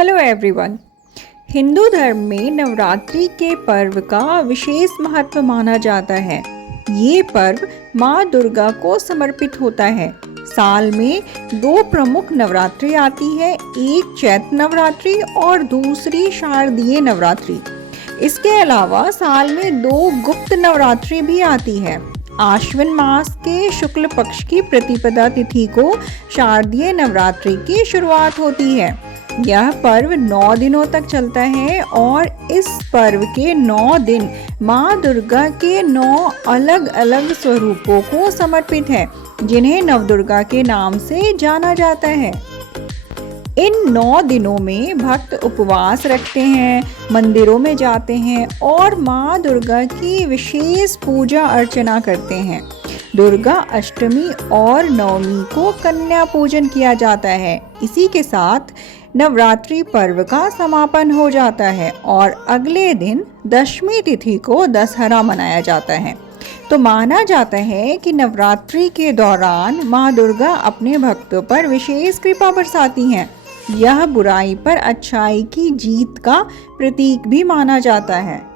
Hello everyone. Hindu धर्म में नवरात्रि के पर्व का विशेष महत्व माना जाता है। ये पर्व माँ दुर्गा को समर्पित होता है। साल में दो प्रमुख नवरात्रि आती है, एक चैत्र नवरात्रि और दूसरी शारदीय नवरात्रि। इसके अलावा साल में दो गुप्त नवरात्रि भी आती है। आश्विन मास के शुक्ल पक्ष की प्रतिपदा तिथि को शारदीय नवरात्रि की शुरुआत होती है। यह पर्व 9 दिनों तक चलता है और इस पर्व के 9 दिन माँ दुर्गा के 9 अलग अलग स्वरूपों को समर्पित है, जिन्हें नवदुर्गा के नाम से जाना जाता है। इन 9 दिनों में भक्त उपवास रखते हैं, मंदिरों में जाते हैं और माँ दुर्गा की विशेष पूजा अर्चना करते हैं। दुर्गा अष्टमी और नवमी को कन्या पूजन किया जाता है। इसी के साथ नवरात्रि पर्व का समापन हो जाता है और अगले दिन दशमी तिथि को दशहरा मनाया जाता है। तो माना जाता है कि नवरात्रि के दौरान माँ दुर्गा अपने भक्तों पर विशेष कृपा बरसाती हैं। यह बुराई पर अच्छाई की जीत का प्रतीक भी माना जाता है।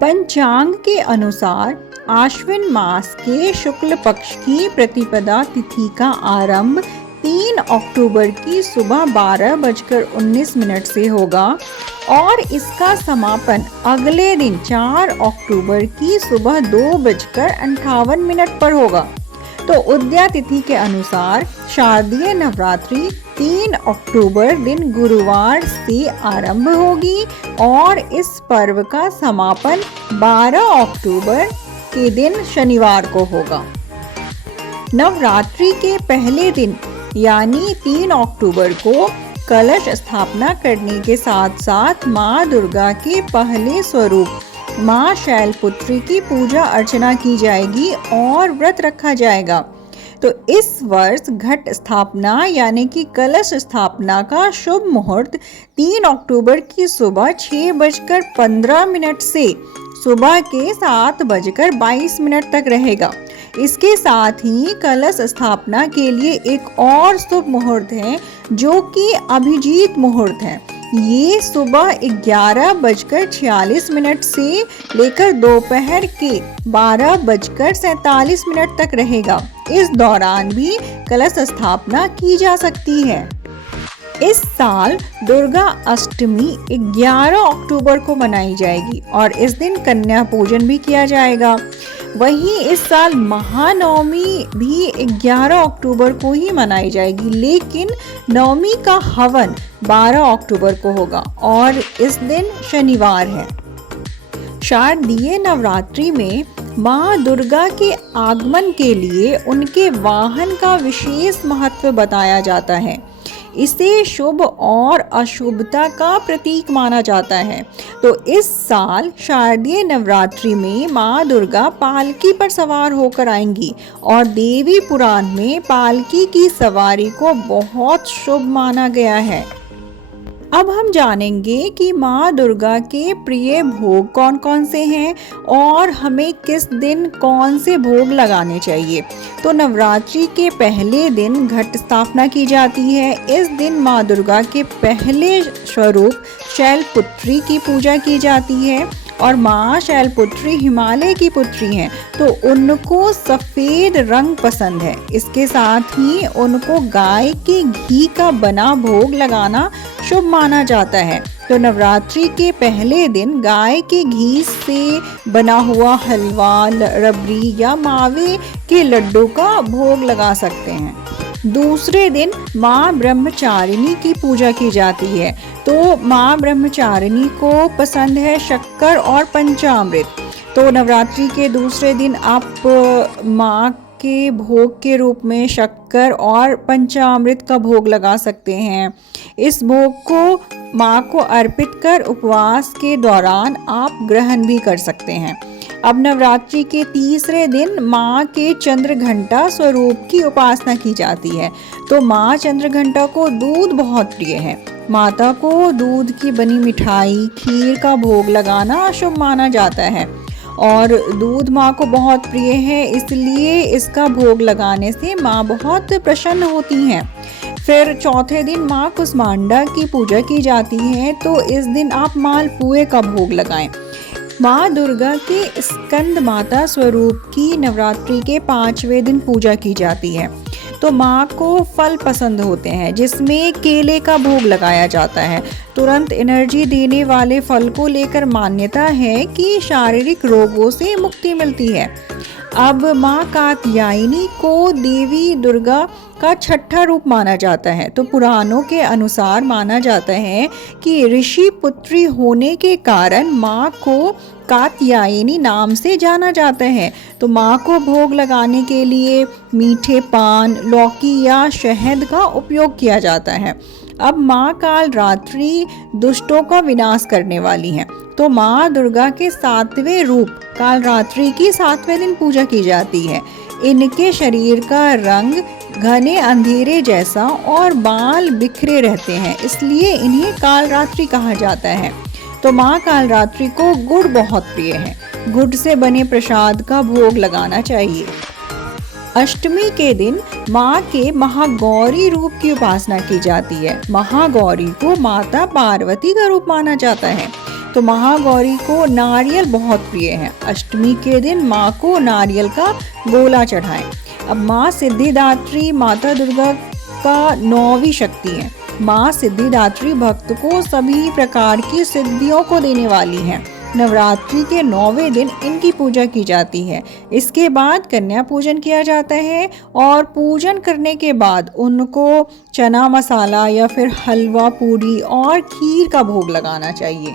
पंचांग के अनुसार आश्विन मास के शुक्ल पक्ष की प्रतिपदा तिथि का आरंभ 3 अक्टूबर की सुबह 12:19 से होगा और इसका समापन अगले दिन 4 अक्टूबर की सुबह 2:58 पर होगा। तो उदया तिथि के अनुसार शारदीय नवरात्रि 3 अक्टूबर दिन गुरुवार से आरंभ होगी और इस पर्व का समापन 12 अक्टूबर के दिन शनिवार को होगा। नवरात्रि के पहले दिन यानी 3 अक्टूबर को कलश स्थापना करने के साथ साथ माँ दुर्गा के पहले स्वरूप माँ शैलपुत्री की पूजा अर्चना की जाएगी और व्रत रखा जाएगा। तो इस वर्ष घट स्थापना यानी कि कलश स्थापना का शुभ मुहूर्त 3 अक्टूबर की सुबह 6:15 से सुबह के 7:22 तक रहेगा। इसके साथ ही कलश स्थापना के लिए एक और शुभ मुहूर्त है जो कि अभिजीत मुहूर्त है। ये सुबह 11:46 से लेकर दोपहर के 12:47 तक रहेगा। इस दौरान भी कलश स्थापना की जा सकती है। इस साल दुर्गा अष्टमी 11 अक्टूबर को मनाई जाएगी और इस दिन कन्या पूजन भी किया जाएगा। वहीं इस साल महानवमी भी 11 अक्टूबर को ही मनाई जाएगी, लेकिन नवमी का हवन 12 अक्टूबर को होगा और इस दिन शनिवार है। शारदीय नवरात्रि में माँ दुर्गा के आगमन के लिए उनके वाहन का विशेष महत्व बताया जाता है। इसे शुभ और अशुभता का प्रतीक माना जाता है। तो इस साल शारदीय नवरात्रि में माँ दुर्गा पालकी पर सवार होकर आएंगी और देवी पुराण में पालकी की सवारी को बहुत शुभ माना गया है। अब हम जानेंगे कि माँ दुर्गा के प्रिय भोग कौन कौन से हैं और हमें किस दिन कौन से भोग लगाने चाहिए। तो नवरात्रि के पहले दिन घट स्थापना की जाती है। इस दिन माँ दुर्गा के पहले स्वरूप शैलपुत्री की पूजा की जाती है और माँ शैलपुत्री हिमालय की पुत्री हैं, तो उनको सफ़ेद रंग पसंद है। इसके साथ ही उनको गाय के घी का बना भोग लगाना शुभ माना जाता है। तो नवरात्रि के पहले दिन गाय के घी से बना हुआ हलवा, रबड़ी या मावे के लड्डू का भोग लगा सकते हैं। दूसरे दिन माँ ब्रह्मचारिणी की पूजा की जाती है। तो माँ ब्रह्मचारिणी को पसंद है शक्कर और पंचामृत। तो नवरात्रि के दूसरे दिन आप माँ के भोग के रूप में शक्कर और पंचामृत का भोग लगा सकते हैं। इस भोग को माँ को अर्पित कर उपवास के दौरान आप ग्रहण भी कर सकते हैं। अब नवरात्रि के तीसरे दिन माँ के चंद्रघंटा स्वरूप की उपासना की जाती है। तो माँ चंद्रघंटा को दूध बहुत प्रिय है। माता को दूध की बनी मिठाई, खीर का भोग लगाना शुभ माना जाता है और दूध माँ को बहुत प्रिय है, इसलिए इसका भोग लगाने से माँ बहुत प्रसन्न होती हैं। फिर चौथे दिन माँ कुष्मांडा की पूजा की जाती है, तो इस दिन आप मालपुए का भोग लगाएं। माँ दुर्गा के स्कंद माता स्वरूप की नवरात्रि के 5वें दिन पूजा की जाती है। तो माँ को फल पसंद होते हैं, जिसमें केले का भोग लगाया जाता है। तुरंत एनर्जी देने वाले फल को लेकर मान्यता है कि शारीरिक रोगों से मुक्ति मिलती है। अब माँ कात्यायनी को देवी दुर्गा का छठा रूप माना जाता है। तो पुराणों के अनुसार माना जाता है कि ऋषि पुत्री होने के कारण माँ को कात्यायनी नाम से जाना जाता है। तो माँ को भोग लगाने के लिए मीठे पान, लौकी या शहद का उपयोग किया जाता है। अब माँ काल रात्रि दुष्टों का विनाश करने वाली हैं। तो माँ दुर्गा के 7वें रूप काल रात्रि की 7वें दिन पूजा की जाती है। इनके शरीर का रंग घने अंधेरे जैसा और बाल बिखरे रहते हैं, इसलिए इन्हें काल रात्रि कहा जाता है। तो माँ काल रात्रि को गुड़ बहुत प्रिय है। गुड़ से बने प्रसाद का भोग लगाना चाहिए। अष्टमी के दिन माँ के महागौरी रूप की उपासना की जाती है। महागौरी को माता पार्वती का रूप माना जाता है। तो महागौरी को नारियल बहुत प्रिय है। अष्टमी के दिन माँ को नारियल का गोला चढ़ाएं। अब माँ सिद्धिदात्री माता दुर्गा का 9वीं शक्ति है। माँ सिद्धिदात्री भक्त को सभी प्रकार की सिद्धियों को देने वाली है। नवरात्रि के 9वें दिन इनकी पूजा की जाती है। इसके बाद कन्या पूजन किया जाता है और पूजन करने के बाद उनको चना मसाला या फिर हलवा, पूरी और खीर का भोग लगाना चाहिए।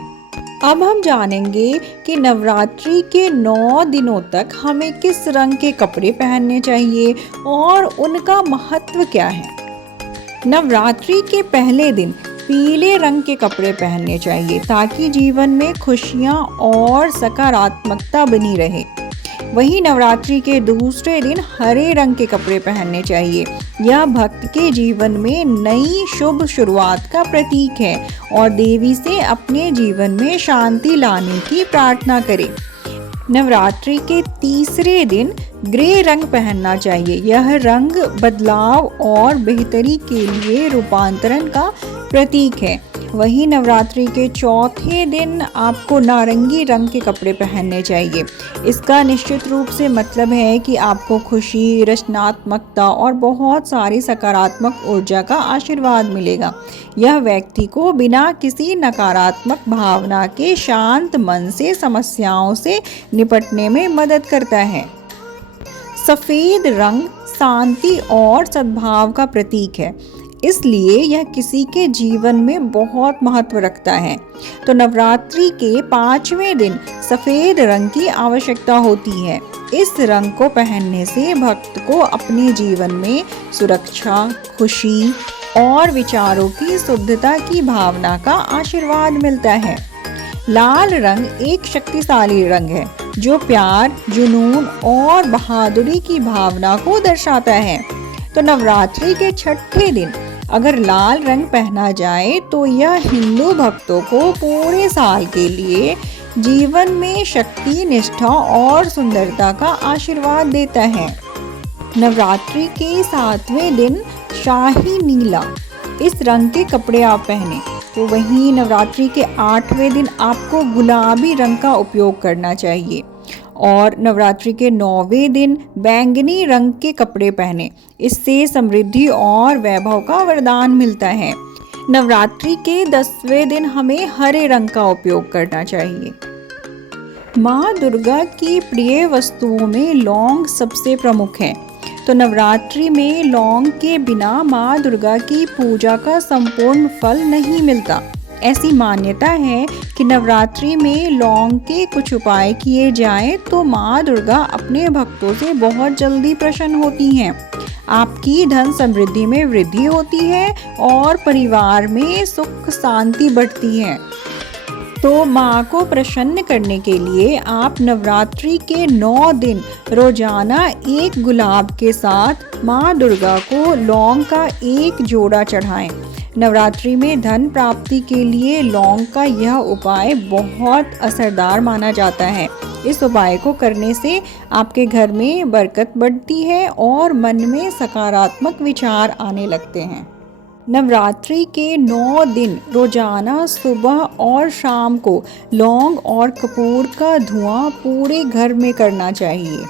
अब हम जानेंगे कि नवरात्रि के 9 दिनों तक हमें किस रंग के कपड़े पहनने चाहिए और उनका महत्व क्या है। नवरात्रि के पहले दिन पीले रंग के कपड़े पहनने चाहिए ताकि जीवन में खुशियां और सकारात्मकता बनी रहे। वहीं नवरात्रि के दूसरे दिन हरे रंग के कपड़े पहनने चाहिए। यह भक्त के जीवन में नई शुभ शुरुआत का प्रतीक है और देवी से अपने जीवन में शांति लाने की प्रार्थना करें। नवरात्रि के तीसरे दिन ग्रे रंग पहनना चाहिए। यह रंग बदलाव और बेहतरी के लिए रूपांतरण का प्रतीक है। वहीं नवरात्रि के चौथे दिन आपको नारंगी रंग के कपड़े पहनने चाहिए। इसका निश्चित रूप से मतलब है कि आपको खुशी, रचनात्मकता और बहुत सारी सकारात्मक ऊर्जा का आशीर्वाद मिलेगा। यह व्यक्ति को बिना किसी नकारात्मक भावना के शांत मन से समस्याओं से निपटने में मदद करता है। सफेद रंग शांति और सद्भाव का प्रतीक है, इसलिए यह किसी के जीवन में बहुत महत्व रखता है। तो नवरात्रि के 5वें दिन सफेद रंग की आवश्यकता होती है। इस रंग को पहनने से भक्त को अपने जीवन में सुरक्षा, खुशी और विचारों की शुद्धता की भावना का आशीर्वाद मिलता है। लाल रंग एक शक्तिशाली रंग है जो प्यार, जुनून और बहादुरी की भावना को दर्शाता है। तो नवरात्रि के 6ठे दिन अगर लाल रंग पहना जाए तो यह हिंदू भक्तों को पूरे साल के लिए जीवन में शक्ति, निष्ठा और सुंदरता का आशीर्वाद देता है। नवरात्रि के 7वें दिन शाही नीला इस रंग के कपड़े आप पहने। तो वहीं नवरात्रि के 8वें दिन आपको गुलाबी रंग का उपयोग करना चाहिए और नवरात्रि के 9वें दिन बैंगनी रंग के कपड़े पहने। इससे समृद्धि और वैभव का वरदान मिलता है। नवरात्रि के 10वें दिन हमें हरे रंग का उपयोग करना चाहिए। माँ दुर्गा की प्रिय वस्तुओं में लौंग सबसे प्रमुख है। तो नवरात्रि में लौंग के बिना माँ दुर्गा की पूजा का संपूर्ण फल नहीं मिलता। ऐसी मान्यता है कि नवरात्रि में लौंग के कुछ उपाय किए जाएं तो माँ दुर्गा अपने भक्तों से बहुत जल्दी प्रसन्न होती हैं। आपकी धन समृद्धि में वृद्धि होती है और परिवार में सुख शांति बढ़ती है। तो माँ को प्रसन्न करने के लिए आप नवरात्रि के 9 दिन रोजाना एक गुलाब के साथ माँ दुर्गा को लौंग का एक जोड़ा चढ़ाएं। नवरात्रि में धन प्राप्ति के लिए लौंग का यह उपाय बहुत असरदार माना जाता है। इस उपाय को करने से आपके घर में बरकत बढ़ती है और मन में सकारात्मक विचार आने लगते हैं। नवरात्रि के 9 दिन रोजाना सुबह और शाम को लौंग और कपूर का धुआं पूरे घर में करना चाहिए।